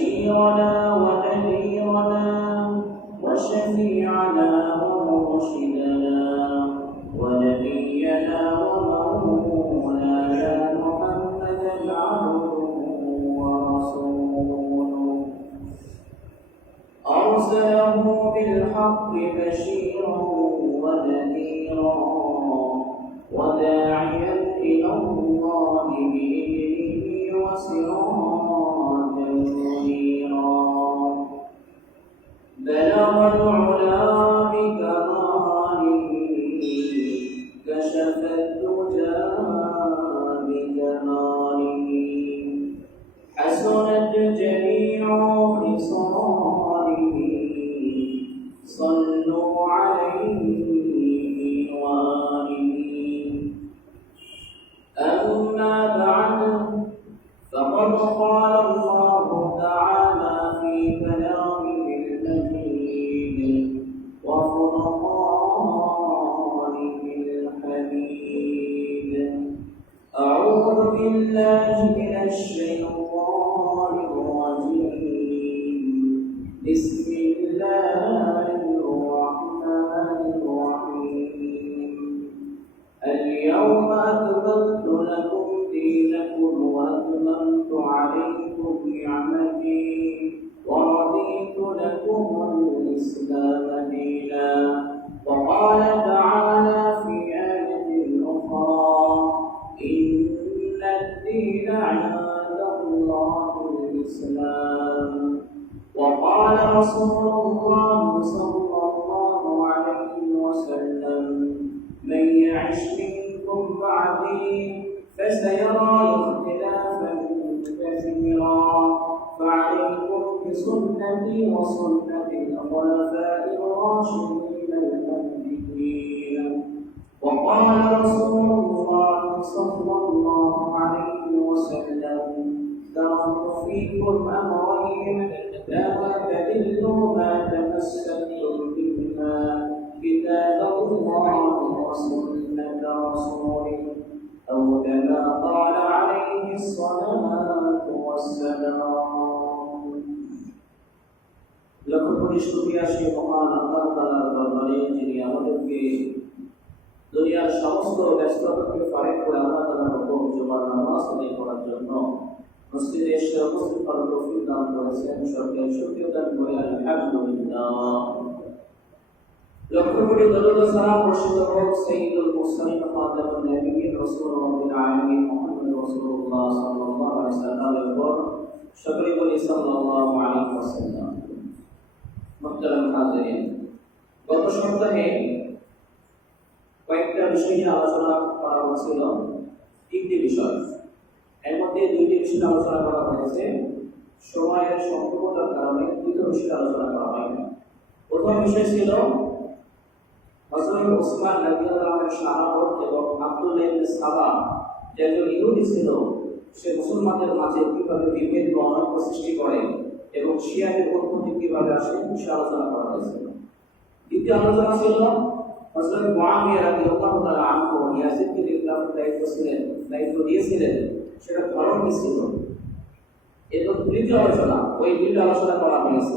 بشيرنا ونذيرنا وشفيعنا ومرشدنا ونبينا ومولانا محمدا عبده ورسوله أرسله بالحق بشيرا ونذيرا وداعيا إلى الله بإذنه وسراجا منيرا بلغ العلا بكماله كشف الدجى بجماله حسنت جميع خصاله صلوا عليه وآله أما بعد فقد قال الله تعالى في كلامه المجيد وفرقانه الحميد أعوذ بالله من الشيطان الرجيم بسم الله الرحمن الرحيم اليوم أكملت لكم دينكم وأتممت عليكم نعمتي ورضيت لكم الإسلام دينا وقال تعالى في آية أخرى إن الدين عند الله الإسلام وقال رسول الله صلى الله عليه وسلم من يعش منكم بعدي فسيرى اختلافا كثيرا فعليكم بسنتي وسنة الخلفاء الراشدين المهديين وقال رسول الله صلى الله عليه وسلم تركت فيكم أمرين لا تضلوا ما تمسكتم بهما كتاب الله وسنة رسوله أو كما قال عليه الصلاة والسلام لقد শুকরিয়া সে মহান আল্লাহ তাআলার দরবারে যিনি আমাদেরকে দুনিয়ার সমস্ত ব্যস্ততাকে ফারেক করে আল্লাহ তাআলার হুকুম জুমার নামাজ আদায় করার জন্য মসজিদে এসে উপস্থিত হওয়ার তৌফিক দান করেছেন। সকল শুকরিয়া দান করে আলহামদুলিল্লাহ। লক্ষ কোটি দরুদ ও সালাম বর্ষিত হোক সাইয়্যিদুল মুরসালিন খাতামুন নবিয়্যিন রাসূলুল্লাহিল আলামিন মুহাম্মদ রাসূলুল্লাহ সাল্লাল্লাহু আলাইহি ওয়াসাল্লামের উপর। সকলে বলি সাল্লাল্লাহু আলাইহি ওয়াসাল্লাম। মুহতারাম হাজিরিন, গত সপ্তাহে কয়েকটা বিষয় নিয়ে আলোচনা করা হয়েছিল। তিনটি বিষয়, এর মধ্যে দুইটি বিষয় আলোচনা করা হয়েছে। সময়ের সংক্ষেপতার কারণে দুটো বিষয় আলোচনা করা হয়নি। প্রথম বিষয় ছিল হযরত ওসমান রাদিয়াল্লাহু আনহুর শাহাদাত এবং আব্দুল্লাহ ইবনে সাবা যে একজন ইহুদি ছিল, সে মুসলমানদের মাঝে কিভাবে বিভেদ ও অনৈক্য সৃষ্টি করে এবং শিয়াদের উৎপত্তি কিভাবে আসে সে আলোচনা করা হয়েছিল। দ্বিতীয় আলোচনা ছিল হযরত মুআবিয়া রাদিয়াল্লাহু তাআলা আনহু ইয়াজিদকে যে দায়িত্ব দিয়েছিলেন সেটা ধরন কি ছিল। এবং তৃতীয় আলোচনা, ওই দুইটা আলোচনা করা হয়েছে।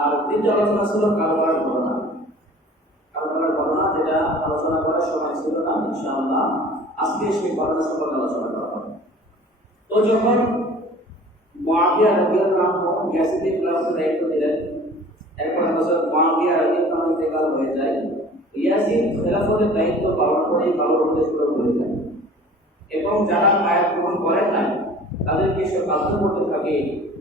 আর তৃতীয় আলোচনা ছিল কারবালার ঘটনা। কারবালার ঘটনা যেটা আলোচনা করার সময় ছিল না, ইনশাআল্লাহ আজকে সেই ঘটনা সম্পর্কে আলোচনা করা হবে। তো যখন মুআবিয়া রাদিয়াল্লাহু আনহু ইয়াজিদের খেলাফতের দায়িত্ব দিলেন, এরপর হযরত মুআবিয়া রাদিয়াল্লাহু আনহু ইন্তেকাল হয়ে যায়। ইয়াজিদ খেলাফতের দায়িত্ব পালন করে ভালো হতে শুরু করে দেয় এবং যারা আয়াত গ্রহণ করেন না তাদেরকে সে বাধ্য করতে থাকে,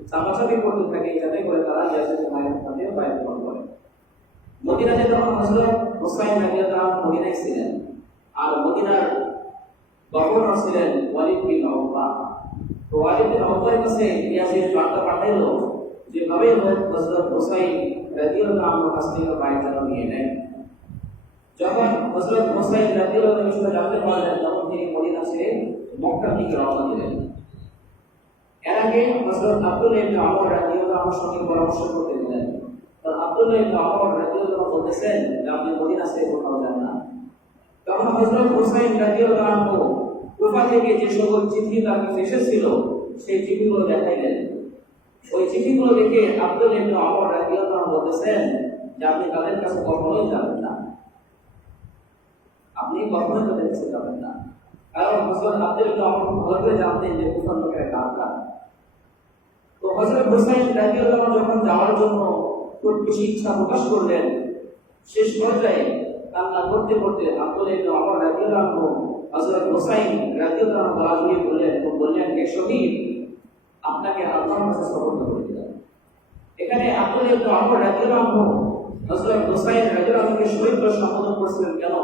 চাপাচাপি করতে থাকে, যাতে করে তারা ইয়াজিদের মায়ের সাথে আয়াত গ্রহণ করে। মদিনাতে যখন হযরত হুসাইন রাদিয়াল্লাহু আনহু মদিনায় ছিলেন, আর মদিনার গভর্নর ছিলেন ওয়ালিদ বিন উকবা। তো ওয়ালিদ বিন উকবার কাছে ইয়াজিদ বার্তা পাঠাইলো যেভাবে হযরত হুসাইন রাদিয়াল্লাহু আনহু কাছ থেকে বায়াত নিয়ে নেয়। যখন হযরত হুসাইন রাদিয়াল্লাহু আনহু বিষয়টা জানতে পারলেন, তখন তিনি মদিনা ছেড়ে মক্কার দিকে রওনা দিলেন। এর আগে হযরত আব্দুল্লাহ ইবনে ওমর রাদিয়াল্লাহু আনহুর সঙ্গে পরামর্শ করতে দিলেন। তো আব্দুল্লাহ ইবনে ওমর রাদিয়াল্লাহু আনহু বলতেছেন যে আপনি মদিনা ছেড়ে কোথাও যান না। তখন হযরত হুসাইন রাদিয়াল্লাহু আনহু কুফা থেকে যে সকল চিঠি তার কাছে এসেছিল সেই চিঠিগুলো দেখাইলেন। ওই চিঠিগুলো দেখে আব্দুল্লাহ ইবনে ওমর রাদিয়াল্লাহু আনহু বলতেছেন যে আপনি তাদের কাছে কখনোই যাবেন না, আপনি কখনোই তাদের কাছে যাবেন না। কারণ হযরত আব্দুল্লাহ ইবনে ওমর ভালো করে জানতেন যে কুফার লোকেরা কারা। তো হযরত হুসাইন রাদিয়াল্লাহু আনহু যখন যাওয়ার জন্য খুব বেশি ইচ্ছা প্রকাশ করলেন, শেষ পর্যায়ে কান্না করতে করতে আব্দুল্লাহ ইবনে ওমর রাদিয়াল্লাহু আনহু হযরত হুসাইন রাদিয়াল্লাহু আনহু গলা জড়িয়ে বললেন হে শহীদ, আপনাকে আল্লাহর কাছে সুপর্দ করে দিলাম। এখানে আব্দুল্লাহ ইবনে ওমর রাদিয়াল্লাহু আনহু হযরত হুসাইন রাদিয়াল্লাহু আনহুকে শহীদ বলে সম্বোধন করেছিলেন কেন?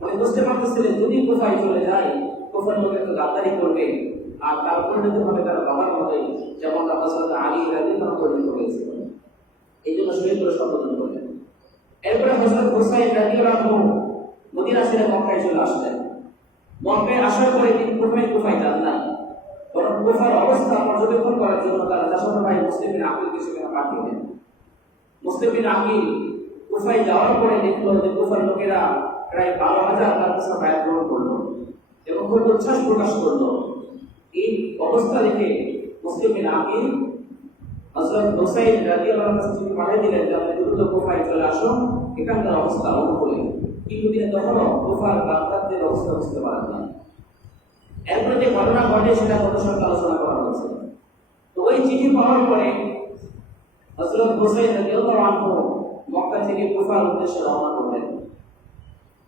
উনি বুঝতে পারতেছিলেন যদি কুফায় চলে যায় কুফার লোকেরা তো গাদ্দারি করবে, আর তার পরিণত হবে তার বাবার মতোই, যেমন হযরত আলী রাদিয়াল্লাহু আনহু পরিণত হয়েছিল। এই জন্য শহীদ বলে সম্বোধন করলেন। এরপরে হযরত হুসাইন রাদিয়াল্লাহু আনহু মদিনা ছেড়ে মক্কায় চলে আসলেন। মক্কায় আসার পরে তিনি কুফায় যান না, বরং কুফার অবস্থা পর্যবেক্ষণ করার জন্য তার চাচাতো ভাই মুসলিম বিন আকিলকে সেখানে পাঠিয়েছেন। মুসলিম বিন আকিল কুফায় যাওয়ার পরে দেখলো যে কুফার লোকেরা প্রায় 12,000 তার কাছে বায়াত গ্রহণ করলো এবং খুব উচ্ছ্বাস প্রকাশ করলো। এই অবস্থা দেখে মুসলিম বিন আকিল হযরত হুসাইন রাদিয়াল্লাহু আনহু কাছে চিঠি পাঠিয়ে দিলেন যে আপনি দ্রুত কুফায় চলে আসুন, এখানকার অবস্থা অনুকূলে। কিন্তু তিনি তখনও কুফার বাগদাদের অবস্থা বুঝতে পারেন না। এরপরে যে ঘটনা ঘটে সেটা গত সপ্তাহে আলোচনা করা হয়েছে। তো ওই চিঠি পাওয়ার পরে হযরত হুসাইন রাদিয়াল্লাহু আনহু মক্কা থেকে কুফার উদ্দেশ্যে রওনা করলেন।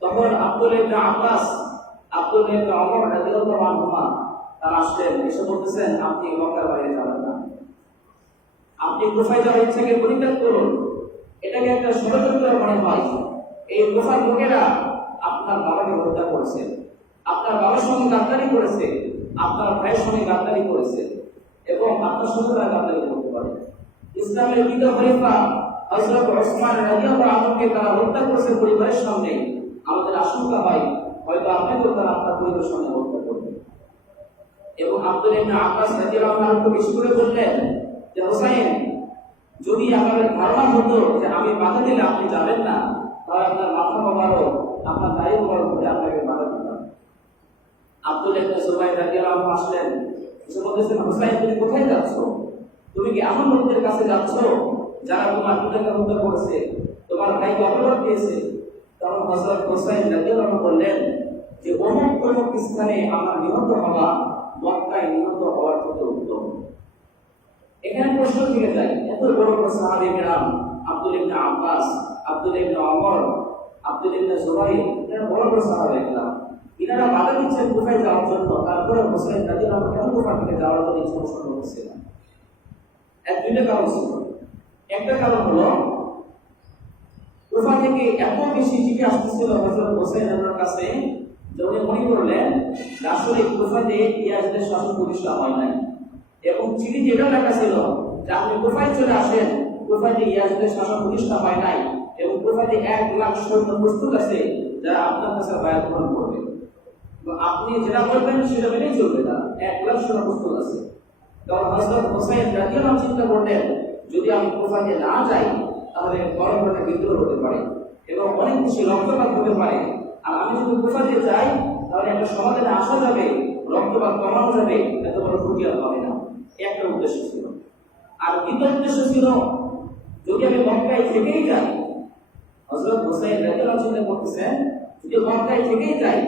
তখন আব্দুল্লাহ ইবনে আব্বাস, আব্দুল্লাহ ইবনে ওমর রাদিয়াল্লাহু আনহুমা তারা আসলেন, এসে বলতেছেন আপনি মক্কার বাইরে যাবেন না, আপনি কুফায় যাওয়ার ইচ্ছাকে পরিত্যাগ করুন। এটাকে একটা ষড়যন্ত্র মনে হয়। এই কুফার লোকেরা আপনার বাবাকে হত্যা করেছে, আপনার বাবার সঙ্গে গাদ্দারি করেছে, আপনার ভাইয়ের সঙ্গে গাদ্দারি করেছে এবং আপনার সঙ্গে গাদ্দারি করতে পারে। ইসলামের দ্বিতীয় খলিফা হযরত ওসমান রাদিয়াল্লাহু আনহুকে তারা হত্যা করেছে পরিবারের সামনে। আমাদের আশঙ্কা হয় হয়তো আপনাকেও তারা আপনার পরিবারের সঙ্গে হত্যা করবে। এবং আব্দুল্লাহ ইবনে আব্বাস রাদিয়াল্লাহু আনহু বেশি করে বললেন যে হুসাইন, যদি আপনাদের ধারণা হতো যে আমি বাধা দিলে আপনি যাবেন না, তাহলে আপনার মাথা বাবারও আপনার দায়ী বড় করে আপনাকে বাধা দিতাম। আব্দুল্লাহ ইবনে জুবাইর রাদিয়াল্লাহু আনহু আসলেন, এসে বলতেছেন হুসাইন তুমি কোথায় যাচ্ছ? তুমি কি এমন লোকদের কাছে যাচ্ছ যারা তোমার পিতাকে হত্যা করেছে, তোমার ভাইকে অপরাধ দিয়েছে? তখন হযরত হুসাইন রাদিয়াল্লাহু আনহু বললেন যে অমুক অমুক স্থানে আমার নিহত হওয়া মক্কায় নিহত হওয়ার থেকে উত্তম। এখানে প্রশ্ন থেকে যায়, এত বড় বড় সাহাবী কেরাম আব্দুল্লাহ ইবনে আব্বাস, আব্দুল্লাহ ইবনে ওমর, আব্দুল্লাহ ইবনে জুবাইর, এরা বড় বড় সাহাবী কেরাম, এনারা বাধা দিচ্ছেন কুফায় যাওয়ার জন্য। তারপরে হুসাইন রাদিয়াল্লাহু আনহু কেন কুফা থেকে যাওয়ার জন্য ইচ্ছা পোষণ করছিলেন? দুইটা কারণ ছিল। একটা কারণ হলো কুফা থেকে এত বেশি চিঠি আসতেছিল হযরত হুসাইন রাদিয়াল্লাহু কাছে যে উনি মনে করলেন আসলে কুফাতে ইয়াজিদের শাসন প্রতিষ্ঠা হয় নাই, এবং চিঠি যেটা লেখা ছিল যে আপনি কুফায় চলে আসেন, কুফাতে ইয়াজিদের শাসন প্রতিষ্ঠা হয় নাই এবং কুফাতে 1,00,000 সৈন্য প্রস্তুত আছে যারা আপনার কাছে বায়াত গ্রহণ করবে। আপনি যেটা বলবেন সেটা মেনেই চলবে না, 1,00,000 সৈন্য প্রস্তুত আছে। তখন হযরত হুসাইন রাদিয়াল্লাহু আনহু চিন্তা করলেন যদি আমি কুফাতে না যাই তাহলে বড় বড় বিদ্রোহ হতে পারে এবং অনেক বেশি রক্তপাত হতে পারে, আর আমি যদি কুফাতে যাই তাহলে একটা সমাধানে আসা যাবে, রক্তপাত কমানো যাবে, এত বড় ক্ষতি আর হবে না। একটা উদ্দেশ্য ছিল। আর দ্বিতীয় উদ্দেশ্য ছিল যদি আমি মক্কায় থেকেই যাই, হযরত হুসাইন রাদিয়াল্লাহু আনহু চিন্তা করতেছেন যদি মক্কায় থেকেই যাই,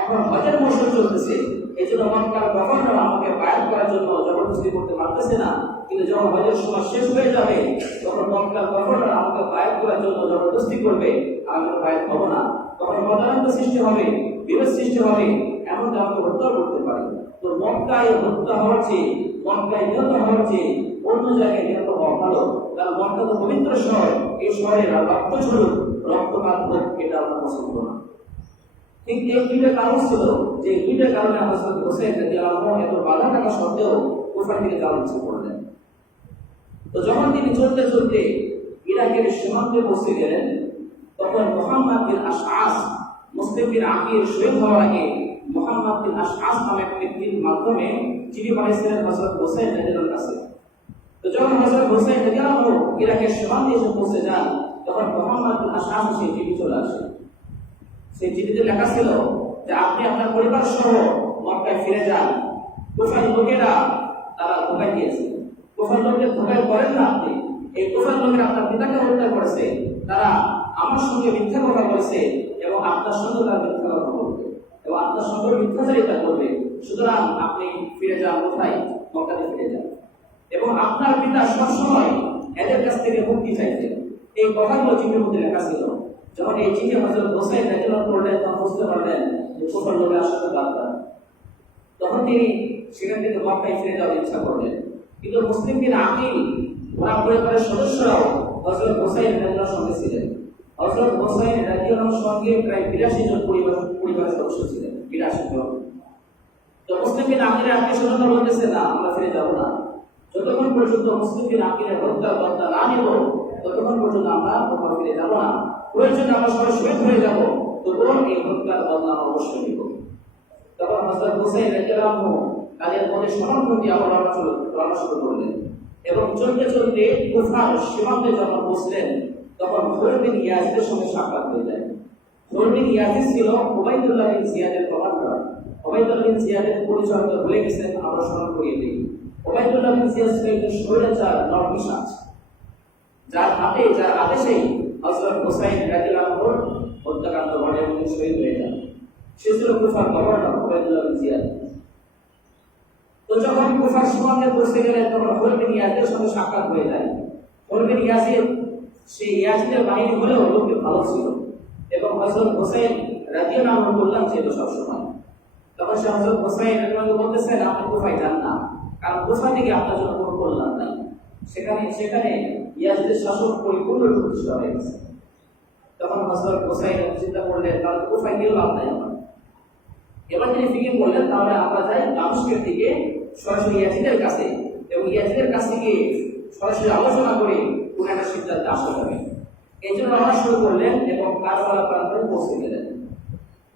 এখন হজের মৌসুম চলতেছে, এই জন্য মক্কার গভর্নর আমাকে বায়াত করার জন্য জবরদস্তি করতে পারতেছে না, কিন্তু যখন হজের সময় শেষ হয়ে যাবে তখন মক্কার গভর্নর আমাকে বায়াত করার জন্য জবরদস্তি করবে, আমি বায়াত হব না, তখন মতানৈক্য সৃষ্টি হবে, বিরোধ সৃষ্টি হবে, এমনকি আমাকে হত্যা করতে পারে। তো মক্কায় হত্যা হওয়ার চেয়ে, মক্কায় নিহত হওয়ার চেয়ে অন্য জায়গায় নিহত হওয়া ভালো, কারণ মক্কা তো পবিত্র শহর, এই শহরে রক্ত ঝরুক, রক্তপাত হোক, এটা আমরা পছন্দ না। ঠিক এই দুইটা কারণ ছিল যে দুইটা কারণে হযরত হুসাইন রাদিয়াল্লাহু আনহু এত বাধা থাকা সত্ত্বেও কুফা থেকে যাওয়ার ইচ্ছা করলেন। তো যখন তিনি চলতে চলতে ইরাকের সীমান্তে পৌঁছে গেলেন, তখন মুহাম্মদ বিন আশআস, মুসলিম বিন আকিল শহীদ হওয়ার আগে মুহাম্মদ বিন আশআস নামে এক ব্যক্তির মাধ্যমে চিঠি পাঠিয়েছিলেন হযরত হুসাইন রাদিয়াল্লাহু আনহুর কাছে। তো যখন হযরত হুসাইন রাদিয়াল্লাহু আনহু ইরাকের সীমান্তে এসে পৌঁছে যান, তখন মুহাম্মদ বিন আশআস সেই চিঠি চলে আসে। সেই চিঠিতে লেখা ছিল যে আপনি আপনার পরিবার সহ মক্কায় ফিরে যান, কুফার লোকেরা তারা ধোঁকা দিয়েছে, কুফার লোকদের ধোঁকায় পড়েন না আপনি। এই কুফার লোকেরা আপনার পিতাকে হত্যা করেছে, তারা আমার সঙ্গে মিথ্যা কথা বলেছে এবং আপনার সঙ্গে তারা মিথ্যা কথা বলবে এবং আপনার সঙ্গে মিথ্যাচারিতা করবে। সুতরাং আপনি ফিরে যান কোথায়? মক্কাতে ফিরে যান। এবং আপনার পিতা সবসময় এদের কাছ থেকে মুক্তি চাইতেন। এই কথাগুলো চিঠির মধ্যে লেখা ছিল। যখন এই চিঠি হযরত হোসাইন রাদিয়াল্লাহু পড়লেন, তখন বুঝতে পারলেন যে কুফার লোকের আসলে বাদদার। তখন তিনি সেখান থেকে মক্কায় ফিরে যাওয়ার ইচ্ছা করলেন। কিন্তু মুসলিমদের আকিল ওরা পরিবারের সদস্যরাও হযরত হোসাইন রাদিয়াল্লাহুর সঙ্গে ছিলেন। হযরত হোসাইন রাদিয়াল্লাহুর সঙ্গে প্রায় 82 জন পরিবারের সদস্য ছিলেন। 82 জন। তো মুসলিমদের আকিলের আত্মীয়-স্বজনরা বলতেছে, না, আমরা ফিরে যাব না। যতক্ষণ পর্যন্ত মুসলিমদের আকিলের হত্যার বদলা না নিব, ততক্ষণ পর্যন্ত আমরা কোথাও ফিরে যাব না। প্রয়োজনে আমরা সবাই শহীদ হয়ে যাব, তবুও এই হত্যার বদলা আমরা অবশ্যই নিব। তখন হযরত হোসাইন রাদিয়াল্লাহু তাদের মনে সমর্থন দিয়ে আবার রওনা শুরু করলেন এবং চলতে চলতে কুফার সীমান্তে যখন পৌঁছলেন, তখন খলিদ বিন ইয়াজিদের সঙ্গে সাক্ষাৎ হয়ে যায়। খলিদ বিন ইয়াজিদ ছিল উবাইদুল্লাহ বিন জিয়াদের কমান্ডার। উবাইদুল্লাহ বিন জিয়াদের পরিচয় তো ভুলে গেছেন, আমরা স্মরণ করিয়ে দিই। উবাইদুল্লাহ বিন জিয়াদ ছিল একজন স্বৈরাচার নরপিশাচ, যার আদেশেই হযরত হোসাইন রাদিয়াল্লাহু হত্যাকাণ্ড ঘটে এবং শহীদ হয়ে যান। সে ছিল কুফার গভর্নর উবাইদুল্লাহ বিন জিয়াদ। তো যখন কুফার সীমান্তে পৌঁছে গেলেন, তখন খলিদ বিন ইয়াজিদের সঙ্গে সাক্ষাৎ হয়ে যায়। খলিদ বিন ইয়াজিদ সেই ইয়াজিদের বাহিনী হলেও লোকটি ভালো ছিল এবং হযরত হোসাইন রাদিয়াল্লাহু বললেন ছিল সবসময়। তখন সে হযরত হোসাইন রাদিয়াল্লাহু বলতেছেন, আপনি কুফায় যান না, কারণ কুফা থেকে আপনার জন্য কোনো কল্যাণ নাই। সেখানে ইয়াজিদের শাসন পরিপূর্ণ প্রতিষ্ঠা হয়ে গেছে। তখন হযরত হোসাইন চিন্তা করলেন, তাহলে কুফায় গেলে লাভ নাই আমার। এবার তিনি ফিকির করলেন, তাহলে আমরা যাই দামেস্কের দিকে সরাসরি ইয়াজিদের কাছে এবং ইয়াজিদের কাছ থেকে সরাসরি আলোচনা করে কোন একটা সিদ্ধান্তে আসতে হবে। এই জন্য রওনা শুরু করলেন এবং কারবালা প্রান্তে পৌঁছে গেলেন।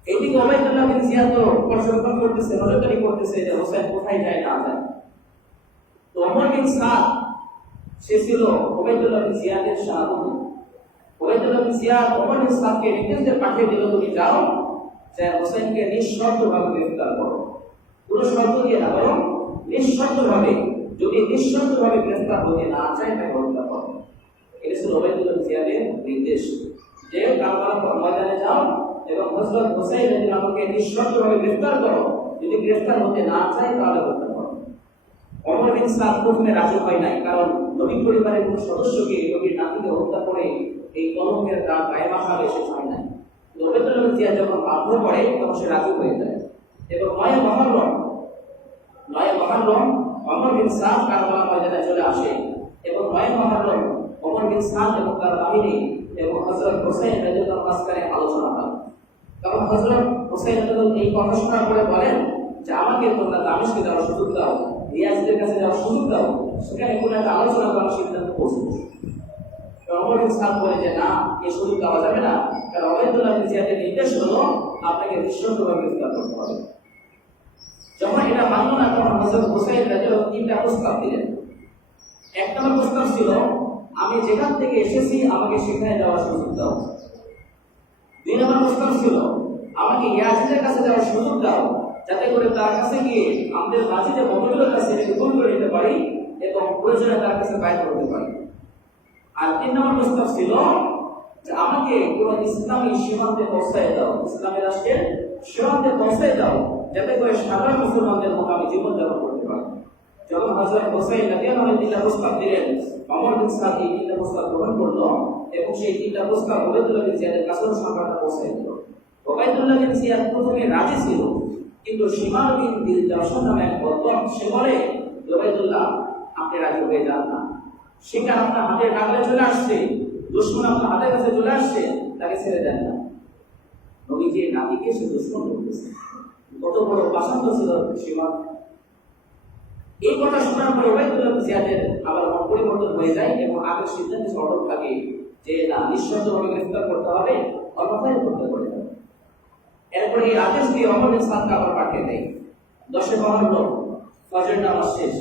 এইদিকে উবাইদুল্লাহ বিন জিয়াদ তো পর্যবেক্ষণ করতেছে, নজরদারি করতেছে যে হোসেন কোথায় যায় না যায়। তো ওমর বিন সাদ সে ছিল উবাইদুল্লাহ বিন জিয়াদের সাহাবী। উবাইদুল্লাহ বিন জিয়াদ ওমর বিন সাদকে নির্দেশ দিয়ে পাঠিয়ে দিল, তুমি যাও যে হোসেনকে নিঃশর্তভাবে গ্রেফতার করো। কোনো শর্ত দিয়ে না, বরং নিঃশর্তভাবে, যদি নিঃশর্তভাবে গ্রেফতার হতে না চায় তাকে হত্যা করো। এটা ছিল উবাইদুল্লাহ বিন জিয়াদের নির্দেশ যে কারবালা ময়দানে যাও এবং হযরত হোসেন রাদিয়াল্লাহুকে নিঃশর্তভাবে গ্রেফতার করো, যদি গ্রেফতার হতে না চায় তাহলে হত্যা করো। ওমর বিন সাদ প্রথমে রাজি হয় নাই, কারণ নবী পরিবারের কোন সদস্যকে নবীর নাতিকে হত্যা করে এই কলঙ্কের দাগ গায়ে মাখাবে সে চায় নাই। উবাইদুল্লাহ বিন জিয়াদ যখন বাধ্য করে, তখন সে রাজি হয়ে যায় এবং 9 মুহররম ওমর বিন সাদ কারবালা ময়দানে চলে আসে এবং 9 মুহররম ওমর বিন সাদ এবং তার বাহিনী এবং হযরত হোসেন রাদিয়াল্লাহু মাঝখানে আলোচনা হয়। তখন হযরত হোসেন রাদিয়াল্লাহু এই কথা শোনার পরে বলেন যে আমাকে তোমরা দামেস্কে যাওয়ার সুযোগ দাও, ইয়াজিদের কাছে যাওয়ার সুযোগ দাও, সেখানে কোনো একটা আলোচনা করার সিদ্ধান্ত পৌঁছবো। ওমর বিন সাদ বলে যে না, এই সুযোগ দেওয়া যাবে না, কারণ উবাইদুল্লাহ বিন জিয়াদের নির্দেশ হলো আপনাকে নিঃশর্তভাবে গ্রেফতার করতে হবে। যখন এটা মানল না, তখন হযরত হোসেন রাদিয়াল্লাহু 3টা প্রস্তাব দিলেন। এক নম্বর প্রস্তাব ছিল, আমি যেখান থেকে এসেছি আমাকে সেখানে যাওয়ার সুযোগ দাও। 2 নম্বর প্রস্তাব ছিল, আমাকে ইয়াজিদের কাছে যাওয়ার সুযোগ দাও, যাতে করে তার কাছে গিয়ে আমাদের মাঝে যে মতবিরোধ আছে সেটাকে দূর করে নিতে পারি এবং প্রয়োজনে তার কাছে বাইর করতে পারি। আর 3 নম্বর প্রস্তাব ছিল যে আমাকে পুরো ইসলামী সীমান্তে পৌঁছায় দাও, ইসলামী রাষ্ট্রের সীমান্তে পৌঁছায় দাও, যাতে করে সাধারণ মুসলমানদের মতো আমি জীবনযাপন করতে পারি। যখন হযরত হোসেন রাদিয়াল্লাহু আনহু 3টা প্রস্তাব দিলেন, ওমর বিন সাদ এই 3টা প্রস্তাব গ্রহণ করলো এবং সেই 3টা প্রস্তাব উবাইদুল্লাহ বিন জিয়াদের কাছেও সংবাদটা পৌঁছে দিল। উবাইদুল্লাহ বিন জিয়াদ প্রথমে রাজি ছিল, কিন্তু শিমার বিন দিল জাওশন নামে এক বদবখ সে বলে, উবাইদুল্লাহ আপনি রাজি হয়ে যান না, শিকার আপনার হাতের নাগালে চলে আসছে, দুশমন আপনার হাতের কাছে চলে আসছে, তাকে ছেড়ে দেন না। নবীজি নাতিকে সে দুশমন করতেছে, কত বড় পাষাণ ছিল শিমার। এই কথা শোনার পরে উবাইদুল্লাহ বিন জিয়াদের আবার মন পরিবর্তন হয়ে যায় এবং আগের সিদ্ধান্তে অটল থাকে যে না, নিঃশর্তভাবে গ্রেফতার করতে হবে, অন্যথায় হত্যা করে দেবে। এরপরে এই আদেশ দিয়ে ওমর বিন সাদকে আবার পাঠিয়ে দেয়। 10 মুহররম ফজর নামাজ শেষ।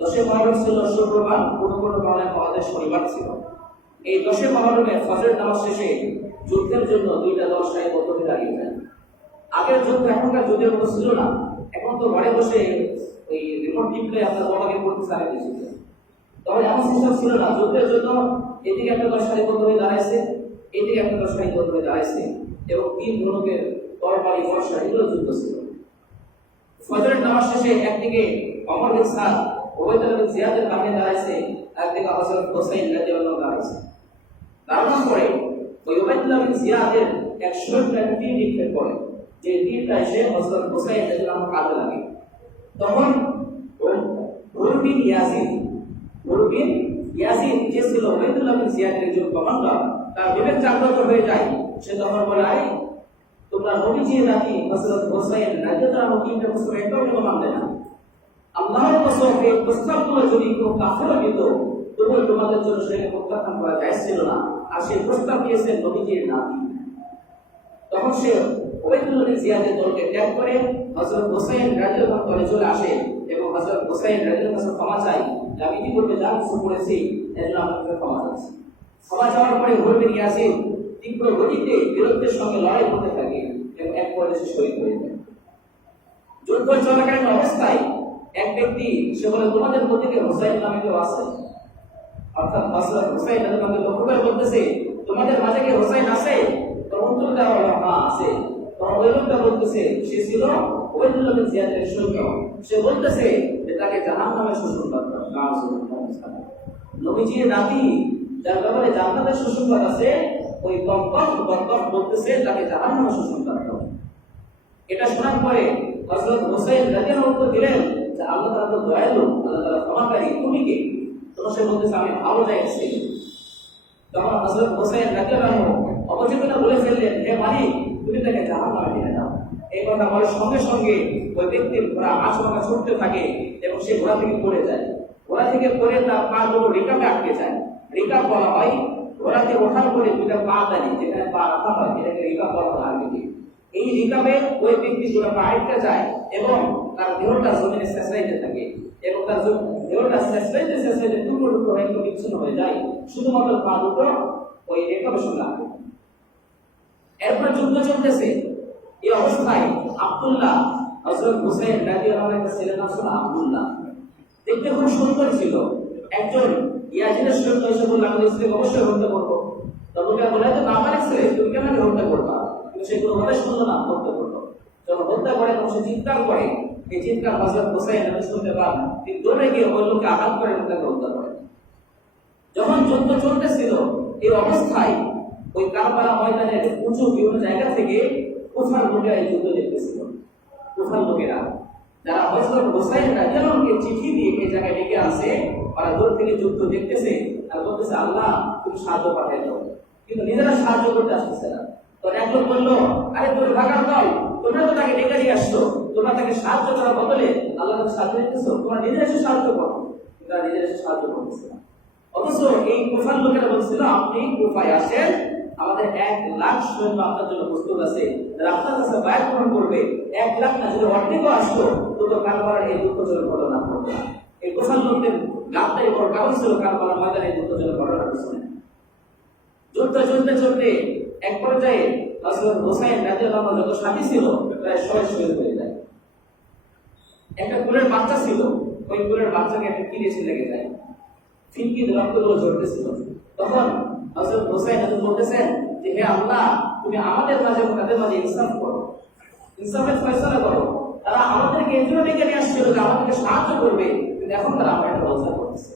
10 মুহররম ছিল শুক্রবার, কোনো বাংলায় আমাদের শনিবার ছিল। এই 10 মুহররমে ফজর নামাজ শেষে যুদ্ধের জন্য 2টা দল সারিবদ্ধ দাঁড়িয়ে যায়। আগের যুদ্ধ এখনকার যুদ্ধের মতো ছিল না, এখন তো ঘরে বসে ওই রিমোট টিপলে আপনার বলাকে করতে চালিয়ে দিয়েছে। তখন এমন সিস্টেম ছিল না, যুদ্ধের জন্য এদিকে একটা দল সারিবদ্ধ হয়ে দাঁড়াইছে, এদিকে একটা দল সারিবদ্ধ হয়ে দাঁড়াইছে, এবং তিন ধনুকের তরবারি বর্ষা এগুলো যুদ্ধ ছিল। ফজরের নামাজ শেষে একদিকে ওমর বিন সাদ ওবাইদুল্লাহ বিন জিয়াদের বাহিনী দাঁড়াইছে, একদিকে হযরত হুসাইন রাদিয়াল্লাহু আনহু দাঁড়াইছে। দাঁড়ানোর পরে ওই ওবাইদুল্লাহ বিন জিয়াদের এক শরীফটা তীর নিক্ষেপ করে, যে তীরটা এসে হযরত হুসাইন রাদিয়াল্লাহু আনহু কাঁধে লাগে। তখন হুর বিন ইয়াসিন যে ছিল ওবাইদুল্লাহ বিন জিয়াদের একজন কমান্ডার, তার বিবেক জাগ্রত হয়ে যায়। সে তখন বলে, তোমরা নবীজির নাতি হযরত হুসাইন রাদিয়াল্লাহু আনহু কি এটা মুসলমান একটাও মানবে না। আল্লাহর কসম, এই প্রস্তাবগুলো যদি কোনো কাফেরও দিত তবুও তোমাদের জন্য সেটাকে প্রত্যাখ্যান করা জায়েজ ছিল না। আর সেই প্রস্তাব দিয়েছেন নবীজির নাতি। তখন সে ওবাইদুল্লাহ বিন জিয়াদের দলকে ত্যাগ করে হযরত হুসাইন রাদিয়াল্লাহু আনহু দলে চলে আসে এবং হযরত হুসাইন রাদিয়াল্লাহু আনহু ক্ষমা চাই যে আমি ইতিপূর্বে যা কিছু করেছি এর জন্য আপনাকে ক্ষমা চাচ্ছি। ক্ষমা চাওয়ার পরে হুর বিন ইয়াসিন তীব্র গতিতে বীরত্বের সঙ্গে লড়াই করতে থাকে এবং এক পর্যায়ে সে শহীদ হয়ে যায়। যুদ্ধ চলাকালীন অবস্থায় এক ব্যক্তি সে বলে, তোমাদের প্রতিকে হুসাইন নামে কেউ আছে? অর্থাৎ হযরত হুসাইন রাদিয়াল্লাহু আনহু লক্ষ্য করে বলতেছে, তোমাদের মাঝে কি হুসাইন আছে? তখন উত্তর দেওয়া হলো, হ্যাঁ আছে। তখন ওই লোকটা বলতেছে, সে ছিল ওবাইদুল্লাহ বিন জিয়াদের সৈন্য। সে বলতেছে যে তাকে জাহান্নামে সুসংবাদ দাও। নবীজির নাতি যার ব্যাপারে জান্নাতের সুসংবাদ আছে, ওই বকবক বলতেছে তাকে জাহান্নামে সুসংবাদ দাও। এটা শোনার পরে হযরত হুসাইন রাদিয়াল্লাহু আনহু দিলেন যে আল্লাহ তাআলা তো দয়ালু, আল্লাহ তাআলা ক্ষমাকারী, তুমি কে? তখন সে বলতেছে, আমি ভালো যাইছি। তখন হযরত হুসাইন রাদিয়াল্লাহু আনহু অবচেতনে বলে ফেললেন, হে মালিক, তুমি তাকে জাহান্নামে দিয়ে দাও। এই কথা বলার সঙ্গে সঙ্গে ওই ব্যক্তির ঘোড়া আচমকা ছুটতে থাকে এবং সে ঘোড়া থেকে পড়ে যায়। ঘোড়া থেকে পড়ে তার পা দুটো রিকাবে আটকে যায়। রিকাব বলা হয় ঘোড়াতে ওঠার পরে দুটা পা দাঁড়িয়ে যেখানে পা রাখা হয়, এটাকে রিকাব বলা হয় আরবিতে। এই রিকাবে ওই ব্যক্তি দুটো পা আটকে যায় এবং তার দেহটা জমিনে শেষরাইতে থাকে এবং তার দেহটা শেষরাইতে টুকরো টুকরো হয়ে একটু বিচ্ছিন্ন হয়ে যায়, শুধুমাত্র পা দুটো ওই রিকাবের সঙ্গে আটকে। এরপর যুদ্ধ চলতেছে। এই অবস্থায় আব্দুল্লাহ হযরত হুসাইন রাদিয়াল্লাহু আনহু ছিলেন আসলে আব্দুল্লাহ, দেখতে খুব সুন্দর ছিল। একজন ইয়াজিদের সৈন্য এসে বলল, আমি ইসলামকে অবশ্যই হত্যা করবো। তখন বলে, তো নাবালিক ছেলে, তুমি কেন হত্যা করবা? কিন্তু সে কোনোভাবে শুনলো না, হত্যা করলো। যখন হত্যা করে তখন সে চিৎকার করে, এই চিৎকার হযরত হুসাইন শুনতে পান, তিনি দৌড়ে গিয়ে ওই লোককে আঘাত করে তাকে হত্যা করে। যখন যুদ্ধ চলতেছিল এই অবস্থায় ওই কারবালা ময়দানের উঁচু বিভিন্ন জায়গা থেকে কুফার লোকেরা এই যুদ্ধ দেখতেছিল। কুফার লোকেরা যারা হযরত হুসাইন রাদিয়াল্লাহু আনহুকে চিঠি দিয়ে এই জায়গায় ডেকে আসে, ওরা দূর থেকে যুদ্ধ দেখতেছে আর বলতেছে, আল্লাহ তুমি সাহায্য পাঠিয়ে দাও, কিন্তু নিজেরা সাহায্য করতে আসতেছে না। তো একজন বললো, আরে তুমি ভাগার দল, তোমরা তো তাকে ডেকে নিয়ে আসছো, তোমরা তাকে সাহায্য করার বদলে আল্লাহ তাকে সাহায্য দিতেছো, তোমরা নিজেরা এসে সাহায্য করো। তারা নিজেরা এসে সাহায্য করতেছে না। অথচ এই কুফার লোকেরা বলছিল, আপনি কুফায় আসেন, আমাদের 1,00,000 সৈন্য আপনার জন্য প্রস্তুত আছে, যারা আপনার কাছে বায়াত গ্রহণ করবে। 1,00,000 না, যদি অর্ধেকও আসতো তো কারবালার এই দুঃখজনক ঘটনা ঘটবে না। এই কুফার লোকদের গাবটাই বড় কারণ ছিল কারবালার ময়দানে দুঃখজনক ঘটনার পিছনে। যুদ্ধ চলতে এক পর্যায়ে হযরত হুসাইন রাদিয়াল্লাহু আনহু যত সাথী ছিল প্রায় শহীদ হয়ে যায়। একটা কুলের বাচ্চা ছিল, ওই কুলের বাচ্চাকে একটা কিরেছে লেগে যায়, ফিনকি রক্তগুলো ঝরতেছিল। তখন হযরত হুসাইন বলতেছেন যে, হে আল্লাহ, তুমি আমাদের মাঝে তাদের মাঝে ইনসাফ করো, ইনসাফের ফয়সালা করো। তারা আমাদেরকে এই জন্য ডেকে নিয়ে আসছিল যে আমাদেরকে সাহায্য করবে, কিন্তু এখন তারা আমাদের ব্যবস্থা করতেছে।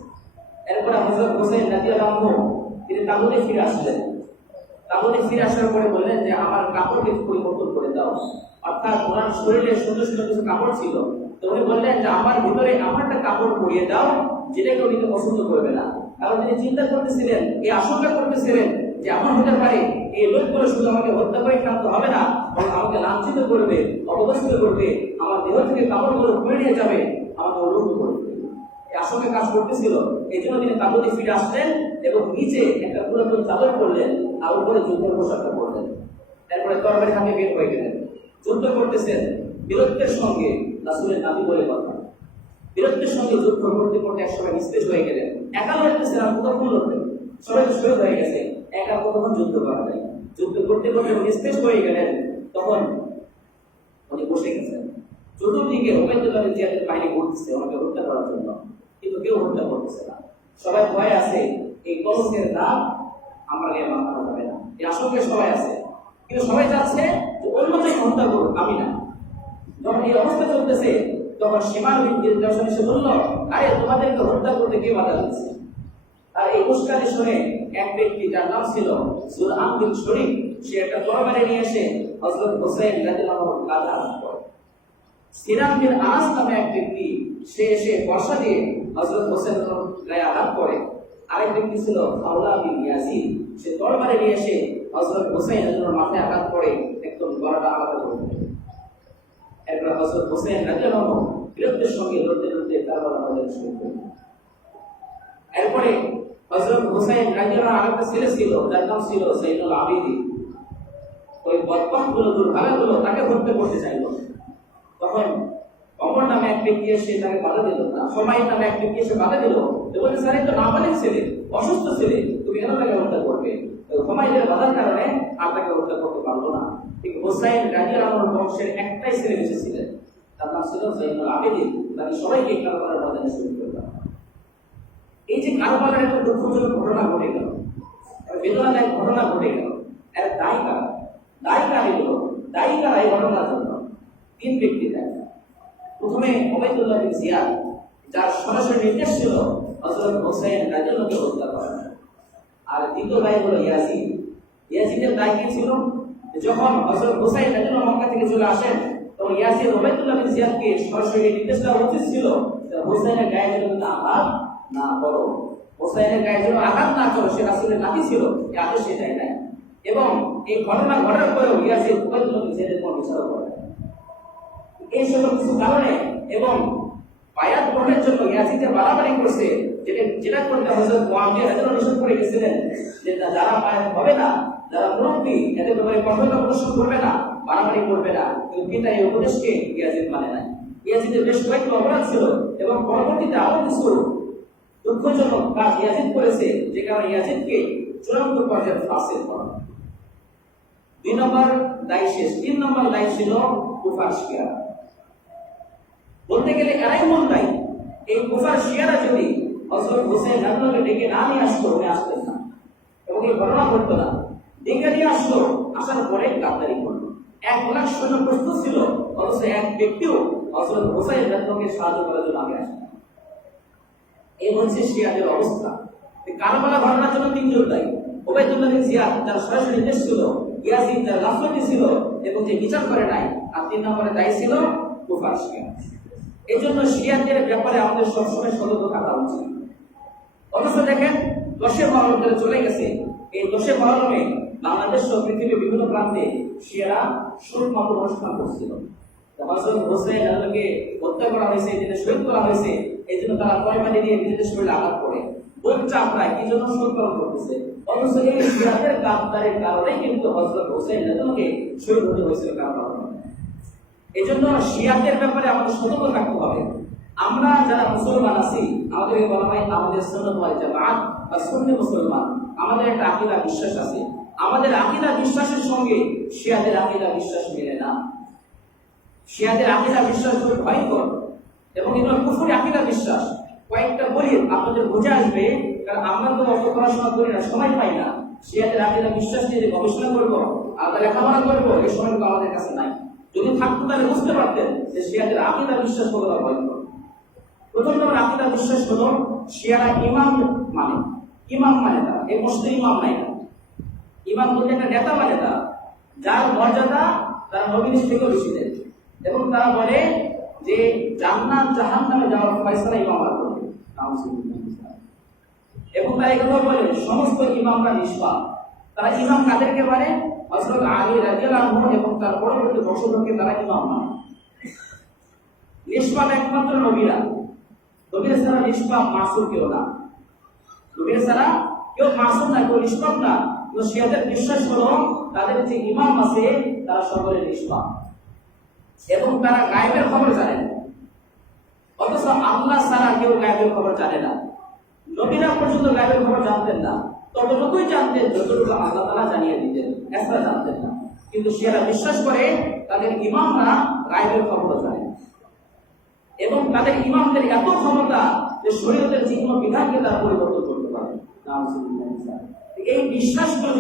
এরপরে হযরত হুসাইন রাদিয়াল্লাহু আনহু তিনি তাবুতে ফিরে আসলেন। তাবুতে ফিরে আসার পরে বললেন যে আমার কাপড়কে পরিবর্তন করে দাও। অর্থাৎ ওনার শরীরে সুন্দর সুন্দর কিছু কাপড় ছিল, তো উনি বললেন যে আমার ভিতরে আমার একটা কাপড় পরিয়ে দাও, যেটা কেউ নিতে পছন্দ করবে না। কারণ তিনি চিন্তা করতেছিলেন, এই আশঙ্কা করতেছিলেন যে এমন হতে পারে এই লোকগুলো শুধু আমাকে হত্যা করে ক্ষান্ত হবে না, বরং আমাকে লাঞ্ছিত করবে, অপদস্থ করবে, আমার দেহ থেকে কাপড়গুলো খুলে নিয়ে যাবে, আমাকে অনুরোধ করবে। এই আশঙ্কা কাজ করতেছিল। এই জন্য তিনি তাবুতে ফিরে আসলেন এবং নিচে একটা পুরাতন চাদর পরলেন আর উপরে যুদ্ধের পোশাকটা পরলেন। তারপরে তরবারি হাতে বের হয়ে গেলেন, যুদ্ধ করতেছেন বীরত্বের সঙ্গে। রাসূলের নাবি বলে কথা, বীরত্বের সঙ্গে যুদ্ধ করতে করতে একসময় নিস্তেজ হয়ে গেলেন। একা লড়তেছেন আর কতক্ষণ লড়বেন, সবাই তো শহীদ হয়ে গেছে, একা কতক্ষণ যুদ্ধ করা যায়। যুদ্ধ করতে করতে নিস্তেজ হয়ে গেলেন, তখন উনি বসে গেছেন। চতুর্দিকে ওবাইদুল্লাহ বিন জিয়াদের বাহিনী ঘুরতেছে ওনাকে হত্যা করার জন্য, কিন্তু কেউ হত্যা করতেছে না। সবাই ভয় আছে এই কলঙ্কের দাগ আমরা নিয়ে মাথানো যাবে না, এই আশঙ্কা সবাই আছে। কিন্তু সবাই চাচ্ছে যে অন্যকে হত্যা করুক, আমি না। যখন এই অবস্থা চলতেছে তখন সীমার নির্দেশন এসে বলল, আরে তোমাদেরকে হত্যা করতে কে বাধা দিচ্ছে? আর এই উস্কানি শুনে এক ব্যক্তি যার নাম ছিল জুরআম বিন শরীক, সে একটা তরবারি নিয়ে এসে হযরত হুসাইন রাদিয়াল্লাহু আনহু গায়ে আঘাত করে। সিনান বিন আনাস নামে এক ব্যক্তি, সে এসে বর্ষা দিয়ে হযরত হুসাইনের গায়ে আঘাত করে। আরেক ব্যক্তি ছিল খাওলা বিন ইয়াজিদ, সে তরবারি নিয়ে এসে হযরত হুসাইনের মাথায় আঘাত করে, একদম গলাটা আলাদা করে দেয়। এরপর হযরত হুসাইন রাদিয়াল্লাহু আনহু বীরত্বের সঙ্গে লড়তে লড়তে কারবালার ময়দানে শহীদ হলেন। এরপরে হযরত হুসাইন রাদিয়াল্লাহু আনহু আরেকটা ছেলে ছিল, যার নাম ছিল যাইনুল আবিদিন। ওই বদবখতগুলো, দুর্ভাগাগুলো তাকে হত্যা করতে চাইল। তখন অমর নামে এক ব্যক্তি এসে তাকে বাধা দিল না, হুমায়ুন নামে এক ব্যক্তি এসে বাধা দিল। বলছে, স্যার তো নাবালিগ ছেলে, অসুস্থ ছেলে, তুমি কেন তাকে হত্যা করবে? হুমায়ুনের বাধার কারণে আর তাকে হত্যা করতে পারলো না। ঠিক হুসাইন রাদিয়াল্লাহু আনহুর বংশের একটাই ছেলে বেঁচে ছিলেন, তার নাম ছিল যাইনুল আবিদিন। তাকে সবাইকে কারবালার ময়দানে শহীদ করলাম। এই যে কারবালার একটা দুঃখজনক ঘটনা ঘটে গেল, বেদনাদায়ক ঘটনা ঘটে গেল, এর দায়িকা এগুলো দায়িকা এই ঘটনার জন্য তিন ব্যক্তি দায়ী। প্রথমে ওবাইদুল্লাহ বিন জিয়াদ, যার সরাসরি নির্দেশ ছিল হযরত হুসাইন রাদিয়াল্লাহু আনহুকে হত্যা করা। আর দ্বিতীয় দায়ী হলো ইয়াজিদ। ইয়াজিদের দায় কি ছিল? যখন হযরত হুসাইন রাদিয়াল্লাহু আনহু মক্কা থেকে চলে আসেন, তখন ইয়াজিদ ওবাইদুল্লাহ বিন জিয়াদকে সরাসরি নির্দেশ দেওয়া উচিত ছিল হুসাইনের গায়ে যেন আঘাত না করো, হুসাইনের গায়ে যেন আঘাত না করো, সে রাসূলের নাতি ছিল, এই আদেশ সে দেয় নাই। এবং এই ঘটনা ঘটার পরেও ইয়াজিদ ওবাইদুল্লাহ বিন জিয়াদের কোনো বিচার করে না। এই সকল কিছু কারণে এবং বায়াত গ্রহণের জন্য ইয়াজিদ বাড়াবাড়ি করছে, যেটা করতে হযরত মুআবিয়া রাদিয়াল্লাহু আনহু নিষেধ করে গেছিলেন যে যারা বায়াত হবে না, যারা মুরব্বি, এদের ব্যাপারে কঠোরতা প্রদর্শন করবে না, বাড়াবাড়ি করবে না। কিন্তু পিতা এই উপদেশকে ইয়াজিদ মানে নাই। ইয়াজিদের বেশ কয়েকটি অপরাধ ছিল এবং পরবর্তীতে আরো কিছু দুঃখজনক কাজ ইয়াজিদ করেছে, যে কারণে ইয়াজিদকে চূড়ান্ত পর্যায়ে ফাসিক করা। 2 নম্বর দায় শেষ। 3 নম্বর দায় ছিল কুফার শিয়া। বলতে গেলে এরাই মূল দায়ী। এই কুফার শিয়ারা যদি হযরত হুসাইন রাদিয়াল্লাহু ডেকে না নিয়ে আসতো, উনি আসতেন না এবং এই ঘটনা ঘটতো না। ডেকে নিয়ে আসলো, আসার পরে গাদ্দারি করলো। 1 লাখ সৈন্য প্রস্তুত ছিল, অথচ এক ব্যক্তিও হযরত হুসাইন রাদিয়াল্লাহুকে সাহায্য করার জন্য আগে আসে না। এই হচ্ছে শিয়াদের অবস্থা। কারবালা ঘটনার জন্য 3 জন দায়ী। ওবাইদুল্লাহ বিন জিয়াদ, যার সরাসরি নির্দেশ ছিল, ইয়াজিদ যার গাফলতি ছিল এবং যে বিচার করে নাই, আর 3 নম্বরে দায়ী ছিল কুফার শিয়া। এই জন্য শিয়াদের ব্যাপারে আমাদের সবসময় সতর্ক থাকা উচিত। অথচ দেখেন 10 মহরম চলে গেছে, এই 10 মহরমে বাংলাদেশ সহ পৃথিবীর বিভিন্ন প্রান্তে শিয়ারা সুরমত অনুষ্ঠান করছিল। হযরত হুসাইন রাদিয়াল্লাহুকে হত্যা করা হয়েছে, এই দিনে শহীদ করা হয়েছে, এই জন্য তারা পয়মানি দিয়ে নিজেদের শরীরে আঘাত করে বলছে আমরা কি জন্য শোকপালন করতেছে। অথচ এই শিয়াদের গাদ্দারের কারণে কিন্তু হযরত হুসাইন রাদিয়াল্লাহুকে শহীদ হতে হয়েছিল কারবালার। এই জন্য শিয়াদের ব্যাপারে আমাদের সতর্ক থাকতে হবে। আমরা যারা মুসলমান আছি, আমাদেরকে বলা হয় আমাদের সুন্নাত ওয়াল জামাত বা সুন্নি মুসলমান, আমাদের একটা আকীদা বিশ্বাস আছে। আমাদের আকীদা বিশ্বাসের সঙ্গে শিয়াদের আকীদা বিশ্বাস মেলে না। শিয়াদের আকীদা বিশ্বাস হলো ভয়ঙ্কর এবং এগুলো কুফরি আকীদা বিশ্বাস। কয়েকটা বলি আপনাদের বুঝে আসবে, কারণ আমরা তো অত পড়াশোনা করি না, সময় পাই না। শিয়াদের আকীদা বিশ্বাস নিয়ে গবেষণা করবো, আলাদা লেখাপড়া করবো, এই সময়টা আমাদের কাছে নাই। যদি থাকতো তাহলে বুঝতে পারতেন যে শিয়াদের আকীদা বিশ্বাস কতটা ভয়ঙ্কর। প্রথম নম্বর আকীদা বিশ্বাস হলো শিয়ারা ইমাম মানে। ইমাম মানে তারা এই মসজিদের ইমাম নাই না। ইমাম বলতে একটা নেতা মানে তারা, যার মর্যাদা তারা নবীর থেকেও বেশি দেয়। এবং তারা বলে যে জান্নাত জাহান্নামে যাওয়ার ফয়সালা ইমামরা করবে। এবং তারা এই কথা বলে সমস্ত ইমামরা নিষ্পাপ। তারা ইমাম কাদেরকে মানে? হযরত আলী রাদিয়াল্লাহু আনহু এবং তার পরবর্তী বংশধরকে তারা ইমাম মানে। নিষ্পাপ একমাত্র নবীরা। নবীরা ছাড়া নিষ্পাপ মাসুম কেউ না। নবীরা ছাড়া কেউ মাসুম না, কেউ নিষ্পাপ না। কিন্তু শিয়াদের বিশ্বাস হলো তাদের যে ইমাম আছে তারা সকলে নিষ্পাপ এবং তারা গায়েবের খবর জানে না। অথচ আল্লাহ ছাড়া কেউ গায়েবের খবর জানে না। নবীরা পর্যন্ত গায়েবের খবর জানতেন না, ততটুকুই জানতেন যতটুকু আল্লাহ তাআলা জানিয়ে দিতেন, এছাড়া জানতেন না। কিন্তু শিয়ারা বিশ্বাস করে তাদের ইমামরা গায়েবের খবর জানে এবং তাদের ইমামদের এত ক্ষমতা যে শরীয়তের যে কোনো বিধানকে তারা পরিবর্তন করতে পারে। এই বিশ্বাসগুলো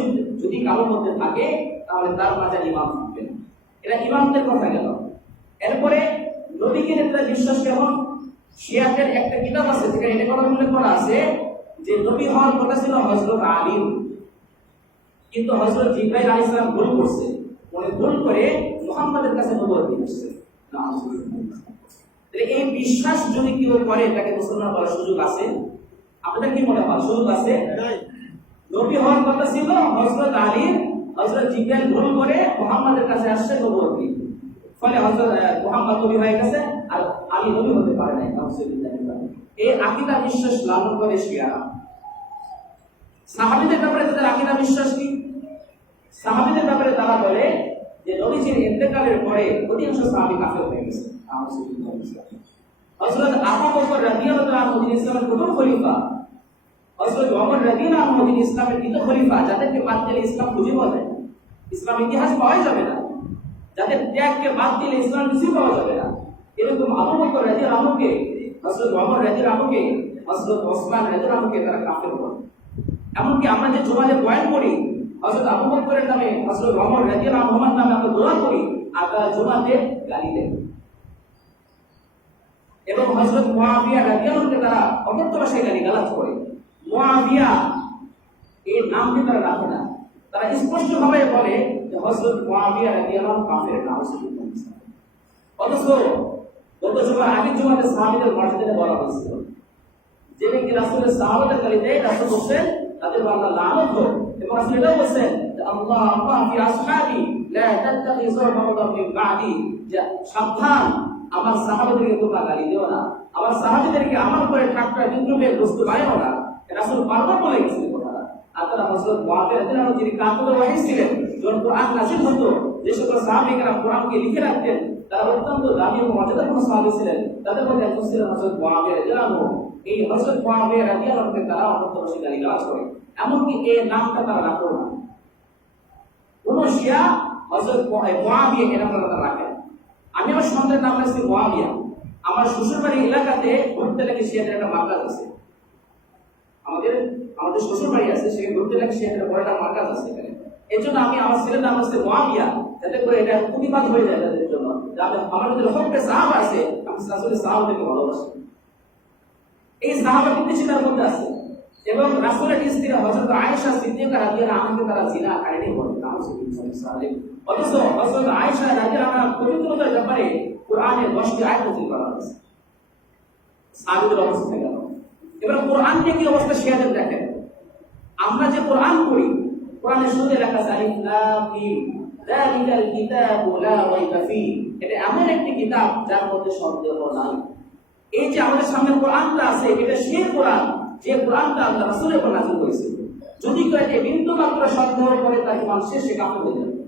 যদি কারোর মধ্যে থাকে তাহলে তার মাঝে ইমাম থাকবে। এটা ইমামদের কথা গেল। এরপরে নবীকে নেতার বিশ্বাস কেমন? শিয়াদের একটা কিতাব আছে যেখানে এটা কথা উল্লেখ করা আছে যে নবী হওয়ার কথা ছিল হযরত আলী, কিন্তু হযরত জিবরাইল আলাইহিস সালাম ভুল করছে, ভুল করে মুহাম্মাদের কাছে নবুয়ত দিয়ে আসছে। এই বিশ্বাস যদি কেউ করে তাকে মুসলমান বলার সুযোগ আছে? আপনাদের কি মনে হয় সুযোগ আছে? নবী হওয়ার কথা ছিল হযরত আলী, হযরত জিবরাইল ভুল করে মুহাম্মাদের কাছে আসছে নবুয়ত দিয়ে, ফলে হযরত মুহাম্মদ নবী হয়ে গেছে আর আলী নবী হতে পারে নাই। এই আকীদা বিশ্বাস লালন করে শিয়ারা। সাহাবীদের ব্যাপারে তাদের আকীদা বিশ্বাস কি? সাহাবীদের ব্যাপারে তারা বলে যে নবীজির ইন্তেকালের পরে অধিকাংশ সাহাবী কাফের হয়ে গেছে। হযরত আবু বকর রাদিয়াল্লাহু আনহু যিনি ইসলামের প্রথম খলিফা, হযরত ওমর রাদিয়াল্লাহু আনহু যিনি ইসলামের দ্বিতীয় খলিফা, যাদেরকে বাদ দিলে ইসলাম খুঁজে পাওয়া যায় না, ইসলাম ইতিহাস পাওয়া যাবে না, যাদের ত্যাগকে বাদ দিলে ইসলাম কিছু পাওয়া যাবে না, এরকম আবু বকর রাদিয়াল্লাহু আনহুকে, হযরত ওমর রাদিয়াল্লাহু আনহুকে, হযরত ওসমান রাদিয়াল্লাহু আনহুকে তারা কাফের বলে। এমনকি আমরা যে জুমাতে বয়ান করি হযরত আবু বকরের নামে, হযরত ওমর রাদিয়াল্লাহু আনহুর নামে আমরা দোয়া করি, আমরা জুমাতে গালি দেই। এবং হযরত মুআবিয়া রাদিয়াল্লাহু আনহুকে তারা অকথ্য ভাষায় গালিগালাজ করে। মুআবিয়া এই নামটি তারা রাখে না, তারা স্পষ্টভাবে বলে যে হযরত মুআবিয়া রাদিয়াল্লাহু আনহু কাফের না। অথচ গত জুমার আগের জুমাতে সাহাবীদের মর্যাদা বলা হয়েছিল যে ব্যক্তি রাসূলের সাহাবাদের গালি দেয়, রাসূল বলেন তাদের উপর আল্লাহ লানত হোক, এবং রাসূল এটাও বলেন যে আল্লাহ ফি আসহাবি লা তাত্তাখিযু মাওলাম মিন বাদি, যে সাবধান আমার সাহাবাদেরকে তোমরা গালি দিও না, আমার সাহাবীদেরকে আমার উপরে ঠাট্টা বিদ্রুপের বস্তু বানাও না। রাসূল বারবার বলে গেছেন কথাটা। আর তারা হযরত মুআবিয়া রাদিয়াল্লাহু আনহু যিনি কাতবে ওহী ছিলেন, যখন কোরআন নাযিল হতো, যে সকল সাহাবীরা কোরআনকে লিখে রাখতেন তারা অত্যন্ত দামি ও মর্যাদাপূর্ণ সাহাবী ছিলেন, তাদের মধ্যে একজন ছিলেন হযরত মুআবিয়া রাদিয়াল্লাহু আনহু। এই হযরত মুআবিয়া রাদিয়াল্লাহু আনহুকে তারা অত্যন্ত বেশি গালিগালাজ করে, এমনকি এই নামটা তারা রাখে না। কোন শিয়া হযরত মুআবিয়া এর নামটা তারা রাখে। আমি আমার সন্তানের নাম রাখছি মুআবিয়া। আমার শ্বশুরবাড়ির এলাকাতে ঘুরতে লাগে শিয়াদের একটা মার্কাজ আছে, আমাদের শ্বশুর বাড়ি আছে, সেখানে ঘুরতে লাগে শিয়াদের বড় একটা মার্কাজ আছে এখানে। এর জন্য আমি আমার ছেলের নাম রাখছি মুআবিয়া, যাতে করে এটা প্রতিবাদ হয়ে যায় তাদের জন্য, যাতে আমার মধ্যে হককে সাহাবা আছে, আমি রাসূলের সাহাবাদেরকে ভালোবাসি। এই সাহাবা কিন্তু সেটার মধ্যে আছে। এবং রাসূলের স্ত্রী হযরত আয়েশা সিদ্দিকা রাদিয়াল্লাহু আনহা তারা জিনা কাহিনী বলেন। অথচ হযরত আয়েশা রাদিয়াল্লাহু আনহা পবিত্রতার ব্যাপারে কোরআনে 10টি আয়াত নাযিল করা হয়েছে। সাহাবীদের অবস্থা গেল। এবার কোরআনকে কি অবস্থা শিয়াদের দেখেন। আমরা যে কোরআন পড়ি, কোরআনে শুরুতে লেখা আছে আলিফ লাম মিম যালিকাল কিতাবু লা রাইবা ফি, এটা এমন একটি কিতাব যার মধ্যে সন্দেহ নাই। এই যে আমাদের সামনে কোরআনটা আছে, এটা সেই কোরআন যে কোরআনটা আল্লাহ রাসূলের উপর নাযিল করেছে। যদি কেউ এতে বিন্দু মাত্র সন্দেহ করে তার ঈমান শেষ, সে কাফের হয়ে যাবে।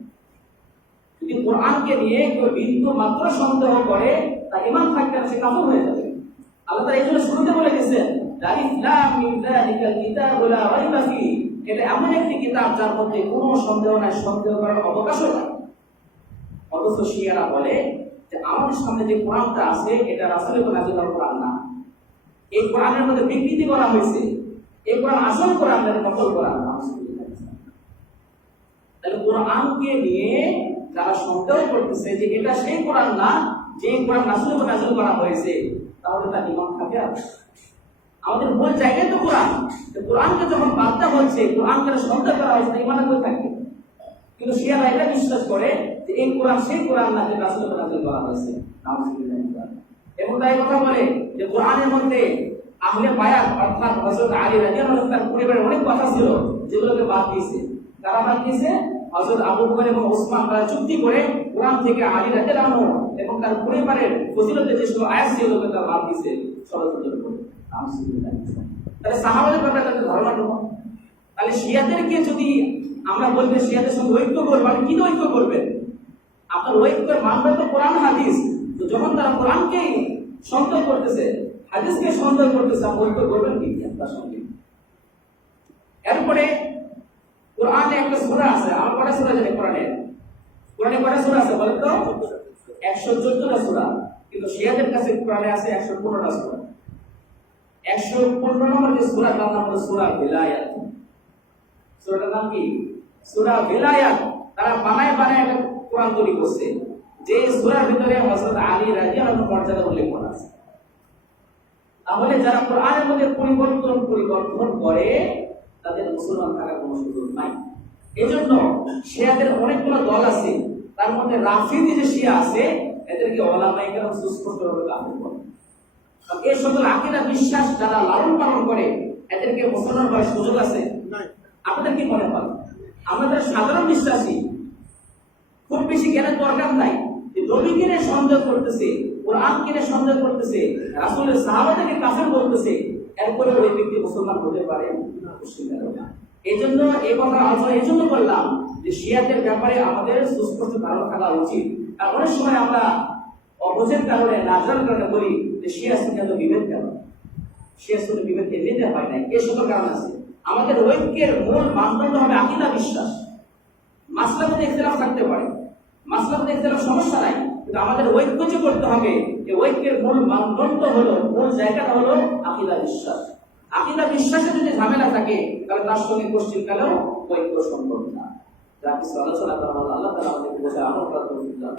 যদি কোরআনকে নিয়ে কেউ বিন্দু মাত্র সন্দেহ করে তার ঈমান থাকবে না, সে কাফের হয়ে যাবে। আল্লাহ তাআলা এই জন্য শুরুতে বলে গেছেন আলিফ লাম মিম যালিকাল কিতাবু লা রাইবা ফি, এটা এমন একটি কিতাব যার মধ্যে কোনো সন্দেহ নাই, সন্দেহ করার অবকাশও নাই। অথচ শিয়ারা বলে যে আমাদের সামনে যে কোরআনটা আছে এটা রাসূলের উপর নাযিল করা কোরআন না, এই কোরআনের মধ্যে বিকৃতি করা হয়েছে, এই কোরআন আসল কোরআন না, নকল কোরআন। তাহলে কোরআনকে নিয়ে যারা সন্দেহ করতেছে যে এটা সেই কোরআন না যে কোরআন রাসূলের উপর নাযিল করা হয়েছে, তাহলে তার ঈমান থাকে আর আমাদের মূল জায়গায় তো কোরআন। কোরআনকে যখন বাদ দেওয়া হচ্ছে, কোরআনকে সন্দেহ করা হয়েছে, ঈমান করে থাকে। কিন্তু শিয়ারা এটা বিশ্বাস করে যে এই কোরআন সেই কোরআন না যে রাসূলের উপর নাযিল করা হয়েছে। এবং তাই কথা বলে যে কোরআনের মধ্যে আহলে বায়াত অর্থাৎ হযরত আলী রাদিয়াল্লাহু আনহু তার পরিবারের অনেক কথা ছিল যেগুলোকে বাদ দিয়েছে। তারা বাদ দিয়েছে হযরত আবু বকর এবং ওসমান তারা চুক্তি করে কোরআন থেকে আলী রাদিয়াল্লাহু আনহু এবং তার পরিবারের ফজিলতের যে সব আয়াত ছিল ওগুলো তারা বাদ দিয়েছে ষড়যন্ত্র করে। তাহলে সাহাবাদের ব্যাপারে তাদের ধারণা কেমন? তাহলে শিয়াদেরকে যদি আমরা বলবো শিয়াদের সঙ্গে ঐক্য করবো, আপনি কি ঐক্য করবেন? আপনার ঐক্যের মানবে তো কোরআন হাদিস। তো যখন তারা কোরআনকে সন্দেহ করতেছে, হাদিসকে সন্দেহ করতেছে, আপনি ঐক্য করবেন কি তার সঙ্গে? এরপরে কোরআনে একটা সূরা আছে, আমার কয়টা সূরা জানেন কোরআনে? কোরআনে কয়টা সূরা আছে বলেন তো? 114টা সূরা। কিন্তু শিয়াদের কাছে কোরআনে আছে 115টা সূরা। 115 নম্বর যে সূরা তার নাম হলো সূরা ভিলায়াত। সূরাটার নাম কি? সূরা ভিলায়াত। তারা বানায় একটা কোরআন তৈরি করছে, যে সূরার ভিতরে হযরত আলী রাদিয়াল্লাহু আনহু মর্যাদা উল্লেখ করা আছে। তাহলে যারা কোরআনের মধ্যে পরিবর্তন করে তাদের মুসলমান থাকার কোনো সুযোগ নাই। এজন্য শিয়াদের অনেকগুলো দল আছে, তার মধ্যে রাফিদি যে শিয়া আছে এদেরকে ওলামায়ে কেরাম সুস্পষ্টভাবে কাফের বলে। এই সকল আকীদা বিশ্বাস যারা লালন পালন করে এদেরকে মুসলমান হওয়ার সুযোগ আছে? আপনাদের কি মনে হয়? আমাদের সাধারণ বিশ্বাসী খুব বেশি জ্ঞানের দরকার নাই, যে নবীকে নিয়ে সন্দেহ করতেছে, কোরআনকে নিয়ে সন্দেহ করতেছে, রাসূলের সাহাবাদেরকে কাফের বলতেছে, এরপরে ওই ব্যক্তি মুসলমান হতে পারে না। এই জন্য এই কথা আলোচনা এই জন্য করলাম যে শিয়াদের ব্যাপারে আমাদের সুস্পষ্ট ধারণা থাকা উচিত। আর অনেক সময় আমরা অবুঝের কারণে না জানার কারণে বলি যে শিয়া সুন্নি তো বিভেদ কেন? শিয়া সুন্নি বিভেদ এমনিতে হয় নাই, এর সকল কারণ আছে। আমাদের ঐক্যের মূল মানদণ্ড হবে আকীদা বিশ্বাস। মাসলার মধ্যে ইখতিলাফ থাকতে পারে, মাসলার মধ্যে ইখতিলাফ সমস্যা নাই, কিন্তু আমাদের ঐক্য যে করতে হবে, এই ঐক্যের মূল মানদণ্ড হলো, মূল জায়গাটা হলো আকীদা বিশ্বাস। আকীদা বিশ্বাসে যদি ঝামেলা থাকে তাহলে তার সঙ্গে পশ্চিমকালেও ঐক্য সম্ভব না। যা কিছু আলোচনা করা হলো আল্লাহ তাআলা আমাদের বোঝা আমল করার তৌফিক দান।